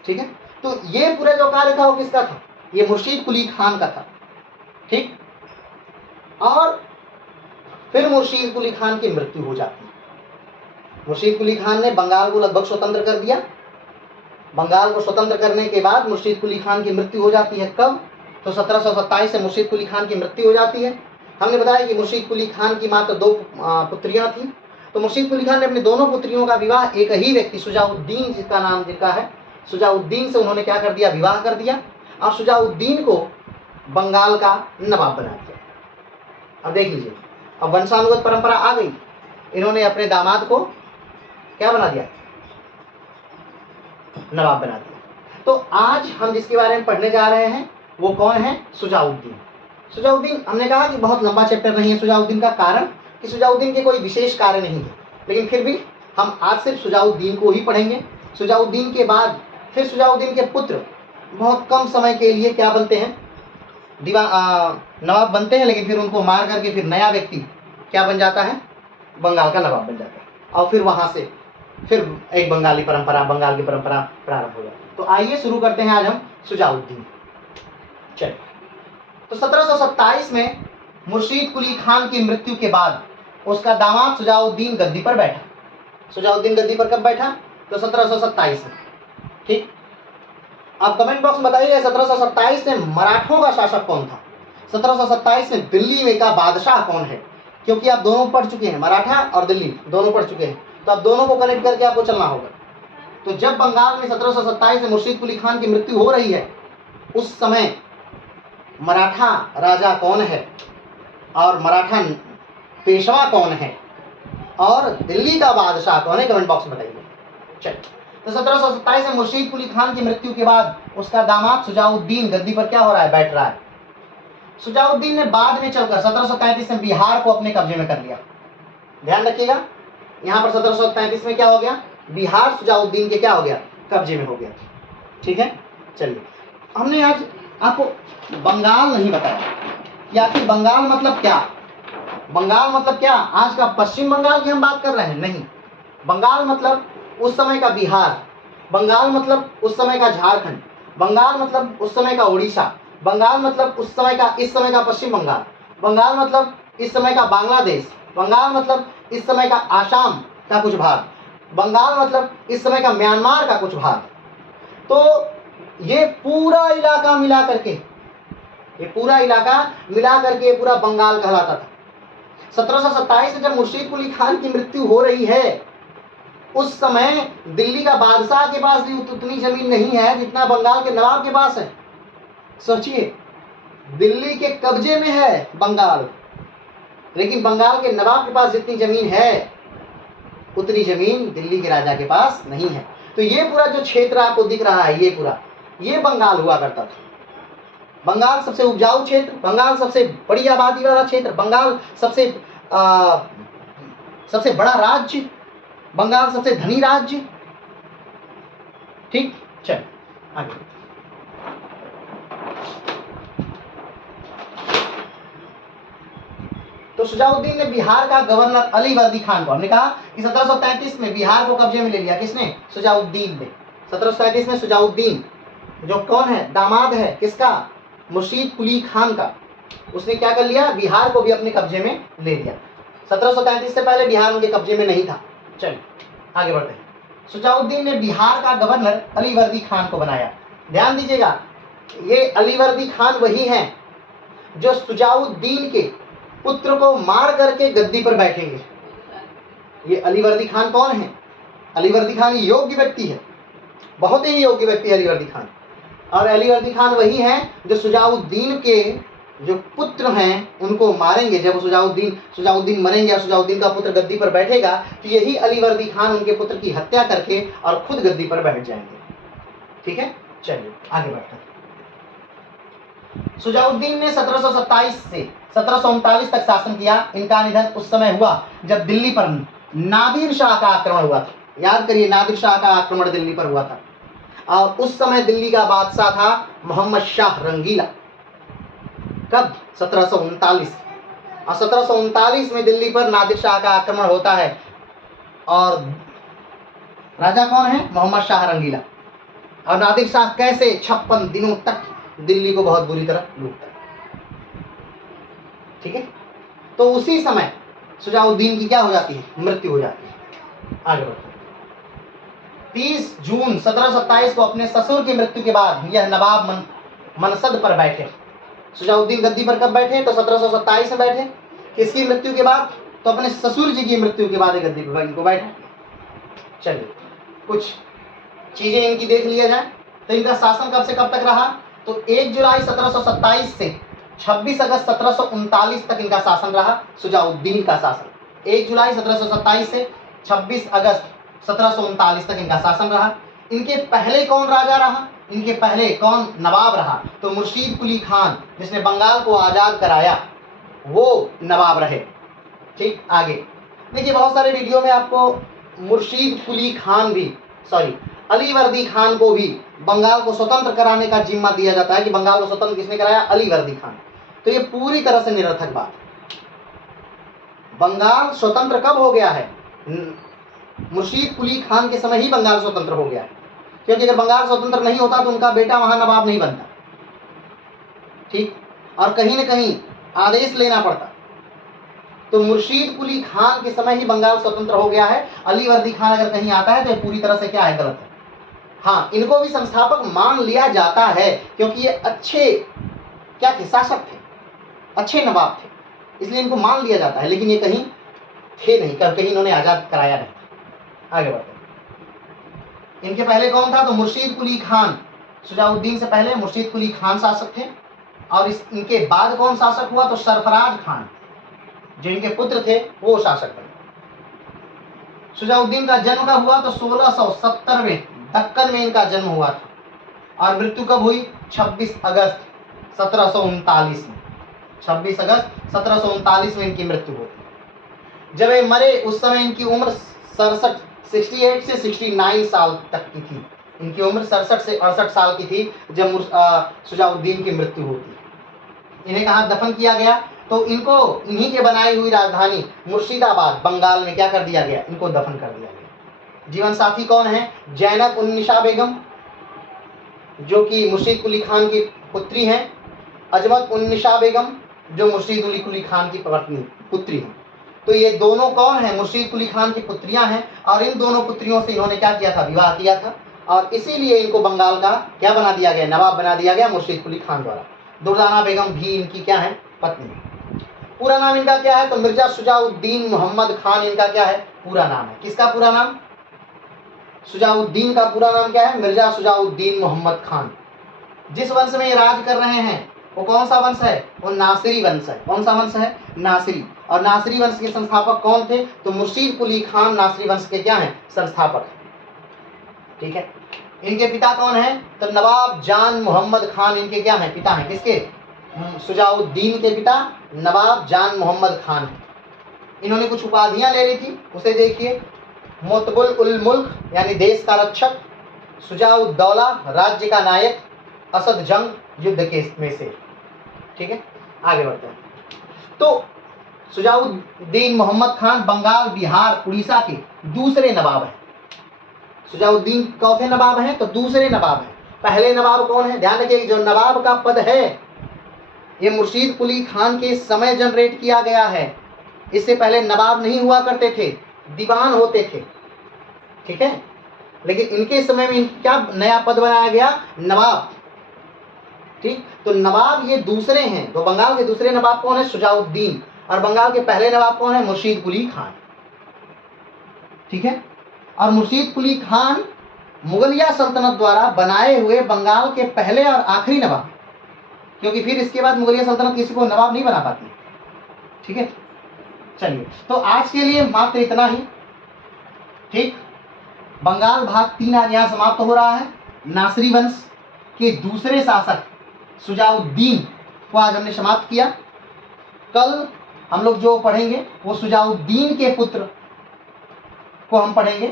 ठीक है, तो ये पूरा जो कार्य था वो किसका था, ये मुर्शीद कुली खान का था। ठीक, और फिर मुर्शीद कुली खान की मृत्यु हो जाती है। मुर्शीद कुली खान ने बंगाल को लगभग स्वतंत्र कर दिया। बंगाल को स्वतंत्र करने के बाद मुर्शीद कुली खान की मृत्यु हो जाती है। कब, तो 1727 से मुर्शीद कुली खान की मृत्यु हो जाती है। हमने बताया कि मुर्शीद कुली खान की मात्र 2 पुत्रियां थी। तो मुर्शीद कुली खान ने अपनी दोनों पुत्रियों का विवाह एक ही व्यक्ति शुजाउद्दीन, जिसका नाम जिनका है शुजाउद्दीन, से उन्होंने क्या कर दिया, विवाह कर दिया और शुजाउद्दीन को बंगाल का नवाब बना दिया। अब देख लीजिए, अब वंशानुगत परंपरा आ गई, इन्होंने अपने दामाद को क्या बना दिया, नवाब बना दिया। तो आज हम जिसके बारे में पढ़ने जा रहे हैं वो कौन है, शुजाउद्दीन। शुजाउद्दीन, हमने कहा कि बहुत लंबा चैप्टर नहीं है शुजाउद्दीन का, कारण कि शुजाउद्दीन के कोई विशेष कार्य नहीं है, लेकिन फिर भी हम आज सिर्फ शुजाउद्दीन को ही पढ़ेंगे। शुजाउद्दीन के बाद फिर शुजाउद्दीन के पुत्र बहुत कम समय के लिए क्या बनते हैं, नवाब बनते हैं, लेकिन फिर उनको मार करके फिर नया व्यक्ति क्या बन जाता है, बंगाल का नवाब बन जाता है। और फिर वहां से फिर एक बंगाल की परंपरा प्रारंभ हो जाती है। तो आइए शुरू करते हैं आज हम शुजाउद्दीन। चलिए, तो 1727 में मुर्शीद कुली खान की मृत्यु के बाद उसका दामाद शुजाउद्दीन गद्दी पर बैठा। शुजाउद्दीन गद्दी पर कब बैठा, तो 1727 में। ठीक, आप कमेंट बॉक्स में बताइए 1727 में मराठों का शासक कौन था, 1727 में दिल्ली में का बादशाह कौन है, क्योंकि आप दोनों पढ़ चुके हैं, मराठा और दिल्ली दोनों पढ़ चुके हैं, तो आप दोनों को कनेक्ट करके आपको चलना होगा। तो जब बंगाल में 1727 में मुर्शीद कुली खान की मृत्यु हो रही है, उस समय मराठा राजा कौन है और मराठा पेशवा कौन है और दिल्ली का बादशाह कौन है, कमेंट बॉक्स में बताइए। चलिए, तो 1727 में मुर्शीद कुली खान की मृत्यु के बाद उसका दामाद शुजाउद्दीन गद्दी पर क्या हो रहा है, बैठ रहा है। शुजाउद्दीन ने बाद में चलकर 1733 में बिहार को अपने कब्जे में कर लिया। ध्यान रखिएगा, यहाँ पर 1733 में क्या हो गया, बिहार शुजाउद्दीन के क्या हो गया, कब्जे में हो गया। ठीक है, चलिए, हमने आज आपको बंगाल नहीं बताया कि आखिर बंगाल मतलब क्या, बंगाल मतलब क्या, आज का पश्चिम बंगाल की हम बात कर रहे हैं, नहीं। बंगाल मतलब उस समय का बिहार, बंगाल मतलब उस समय का झारखंड, बंगाल मतलब उस समय का उड़ीसा, बंगाल मतलब उस समय का, इस समय का पश्चिम बंगाल, बंगाल मतलब इस समय का बांग्लादेश, बंगाल मतलब इस समय का आसाम का कुछ भाग, बंगाल मतलब इस समय का म्यांमार का कुछ भाग। तो ये पूरा इलाका मिला करके ये पूरा इलाका मिला करके ये पूरा बंगाल कहलाता था। 1727 में जब मुर्शीद कुली खान की मृत्यु हो रही है, उस समय दिल्ली का बादशाह के पास भी उतनी जमीन नहीं है जितना बंगाल के नवाब के पास है। सोचिए, दिल्ली के कब्जे में है बंगाल, लेकिन बंगाल के नवाब के पास जितनी जमीन है उतनी जमीन दिल्ली के राजा के पास नहीं है। तो ये पूरा जो क्षेत्र आपको दिख रहा है, ये पूरा ये बंगाल हुआ करता था। बंगाल सबसे उपजाऊ क्षेत्र, बंगाल सबसे बड़ी आबादी वाला क्षेत्र, बंगाल सबसे बड़ा राज्य, बंगाल सबसे धनी राज्य। ठीक, चल आगे। तो शुजाउद्दीन ने बिहार का गवर्नर अलीवर्दी खान को, हमने कहा कि 1733 में बिहार को कब्जे में ले लिया। किसने? शुजाउद्दीन ने। 1737 में शुजाउद्दीन जो कौन है, दामाद है किसका, मुर्शीद कुली खान का, उसने क्या कर लिया, बिहार को भी अपने कब्जे में ले लिया। 1733 से पहले बिहार उनके कब्जे में नहीं था। चलिए आगे बढ़ते हैं। शुजाउद्दीन ने बिहार का गवर्नर अलीवर्दी खान को बनाया। ध्यान दीजिएगा, ये अलीवर्दी खान वही हैं जो शुजाउद्दीन के पुत्र को मार करके गद्दी पर बैठेंगे। ये अलीवर्दी खान कौन है? अलीवर्दी खान योग्य व्यक्ति है, बहुत ही योग्य व्यक्ति है अलीवर्दी खान। और अलीवर्दी खान वही हैं जो शुजाउद्दीन के जो पुत्र हैं उनको मारेंगे। जब शुजाउद्दीन मरेंगे और शुजाउद्दीन का पुत्र गद्दी पर बैठेगा, तो यही अलीवर्दी खान उनके पुत्र की हत्या करके और खुद गद्दी पर बैठ जाएंगे। ठीक है, चलिए आगे बढ़ते हैं। शुजाउद्दीन ने 1727 से 1739 तक शासन किया। इनका निधन उस समय हुआ जब दिल्ली पर नादिर शाह का आक्रमण हुआ था। याद करिए, नादिर शाह का आक्रमण दिल्ली पर हुआ था और उस समय दिल्ली का बादशाह था मोहम्मद शाह रंगीला। कब? 1739। और 1739 में दिल्ली पर नादिर शाह का आक्रमण होता है और राजा कौन है? मोहम्मद शाह रंगीला। और नादिर शाह कैसे 56 दिनों तक दिल्ली को बहुत बुरी तरह लूटता है। ठीक है, तो उसी समय शुजाउद्दीन की क्या हो जाती है? मृत्यु हो जाती है। आगे बढ़ते हैं। 30 जून 1727 को अपने ससुर की मृत्यु के बाद यह नवाब मनसद पर बैठे। शुजाउद्दीन गद्दी पर कब बैठे? तो 1727 में बैठे। किसकी मृत्यु के बाद? तो अपने ससुर जी की मृत्यु के बाद गद्दी पर इनको बैठे। चलिए कुछ चीजें इनकी देख लिया जाए। तो इनका शासन कब से कब तक रहा? तो 1 जुलाई 1727 से 26 अगस्त 1739 तक इनका शासन रहा, शुजाउद्दीन का शासन। 1 जुलाई 1727 से 26 अगस्त 1739 तक इनका शासन रहा। इनके पहले कौन राजा रहा? इनके पहले कौन नवाब रहा? तो मुर्शीद कुली खान, जिसने बंगाल को आज़ाद कराया, वो नवाब रहे। ठीक, आगे देखिए, बहुत सारे वीडियो में आपको मुर्शीद कुली खान भी, अलीवर्दी खान को भी बंगाल को स्वतंत्र कराने का जिम्मा दिया जाता है कि बंगाल को स्वतंत्र किसने कराया? अलीवर्दी खान। तो ये पूरी तरह से निरर्थक बात है। बंगाल स्वतंत्र कब हो गया है? मुर्शीद कुली खान के समय ही बंगाल स्वतंत्र हो गया है, क्योंकि अगर बंगाल स्वतंत्र नहीं होता तो उनका बेटा वहां नवाब नहीं बनता। ठीक, और कहीं न कहीं आदेश लेना पड़ता। तो मुर्शीद कुली खान के समय ही बंगाल स्वतंत्र हो गया है। अलीवर्दी खान अगर कहीं आता है तो ये पूरी तरह से क्या है? गलत है। हाँ, इनको भी संस्थापक मान लिया जाता है क्योंकि ये अच्छे क्या थे? शासक थे, अच्छे नवाब थे, इसलिए इनको मान लिया जाता है। लेकिन ये कहीं थे नहीं, कहीं इन्होंने आजाद कराया नहीं। आगे बढ़ते हैं। इनके पहले कौन था? तो मुर्शीद कुली खान। शुजाउद्दीन से पहले मुर्शीद कुली खान शासक थे और इनके बाद कौन शासक हुआ? तो सरफराज खान, जो इनके पुत्र थे, वो शासक बने। शुजाउद्दीन का जन्म कब हुआ? तो 1670 में दक्कन में इनका जन्म हुआ था और मृत्यु कब हुई? 26 अगस्त 1739 में। 26 अगस्त 1739 में इनकी मृत्यु होती। जब ये मरे उस समय इनकी उम्र 68 से 69 साल तक की थी। इनकी उम्र 67 से 68 साल की थी जब शुजाउद्दीन की मृत्यु होती। इन्हें कहाँ दफन किया गया? तो इनको इन्हीं के बनाई हुई राजधानी मुर्शिदाबाद बंगाल में क्या कर दिया गया? इनको दफन कर दिया गया। जीवन साथी कौन है? जैनब उन्निसा बेगम, जो कि मुर्शीद कुली खान की पुत्री हैं। अजमत उन्निसा बेगम, जो मुर्शीद कुली खान की पुत्री हैं। तो ये दोनों कौन है? मुर्शीद कुली खान की पुत्रियां हैं और इन दोनों पुत्रियों से इन्होंने क्या किया था? विवाह किया था और इसीलिए इनको बंगाल का क्या बना दिया गया? नवाब बना दिया गया मुर्शीद कुली खान द्वारा। दुर्दाना बेगम भी इनकी क्या है, पत्नी है। पूरा नाम इनका क्या है, तो मिर्जा शुजाउद्दीन मोहम्मद खान इनका क्या है, पूरा नाम है। किसका पूरा नाम, शुजाउद्दीन का पूरा नाम क्या है, मिर्जा शुजाउद्दीन मोहम्मद खान। जिस वंश में ये राज कर रहे हैं वो कौन सा वंश है, वो नासिरी वंश है। कौन सा वंश है, नासिरी। और नासिरी वंश के संस्थापक कौन थे, तो मुर्शीद कुली खान नासिरी वंश के क्या हैं, संस्थापक हैं। ठीक है। इनके पिता कौन है, तो नवाब जान मोहम्मद खान इनके क्या हैं, पिता हैं। किसके, शुजाउद्दीन के पिता नवाब जान मोहम्मद खान हैं। इन्होंने कुछ उपाधियां ले ली थी, उसे देखिए। मुतबुल उल मुल्क यानी देश का रक्षक, शुजाउद्दौला राज्य का नायक, असद जंग युद्ध के में से। ठीक है, आगे बढ़ते हैं। तो शुजाउद्दीन मोहम्मद खान बंगाल, बिहार, उड़ीसा के दूसरे नवाब हैं। शुजाउद्दीन चौथे नवाब हैं, तो दूसरे नवाब हैं। पहले नवाब कौन है, ध्यान रखिए, जो नवाब का पद है ये मुर्शीद कुली खान के समय जनरेट किया गया है। इससे पहले नवाब नहीं हुआ करते थे, दीवान होते थे। ठीक है, लेकिन इनके समय में क्या नया पद बनाया गया, नवाब। ठीक, तो नवाब ये दूसरे हैं। तो बंगाल के दूसरे नवाब कौन है, शुजाउद्दीन। और बंगाल के पहले नवाब कौन है, मुर्शीद कुली खान। ठीक है, और मुर्शीद कुली खान मुगलिया सल्तनत द्वारा बनाए हुए बंगाल के पहले और आखिरी नवाब, क्योंकि फिर इसके बाद मुगलिया सल्तनत किसी को नवाब नहीं बना पाती। ठीक है, चलिए, तो आज के लिए मात्र इतना ही। ठीक, बंगाल भाग 3 आज यहाँ समाप्त हो रहा है। नासिरी वंश के दूसरे शासक शुजाउद्दीन को आज हमने समाप्त किया। कल हम लोग जो पढ़ेंगे वो शुजाउद्दीन के पुत्र को हम पढ़ेंगे।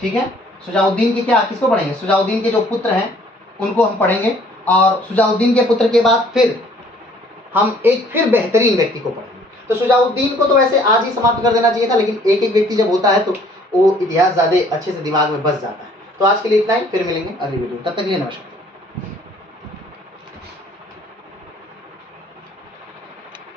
ठीक है, शुजाउद्दीन के क्या, किसको पढ़ेंगे, शुजाउद्दीन के जो पुत्र हैं उनको हम पढ़ेंगे। और शुजाउद्दीन के पुत्र के बाद फिर हम एक फिर बेहतरीन व्यक्ति को पढ़ेंगे। तो शुजाउद्दीन को तो वैसे आज ही समाप्त कर देना चाहिए था, लेकिन एक एक व्यक्ति जब होता है तो वो इतिहास ज़्यादा अच्छे से दिमाग में बस जाता है। तो आज के लिए इतना ही, फिर मिलेंगे अगली वीडियो। तब तक के लिए नमस्कार।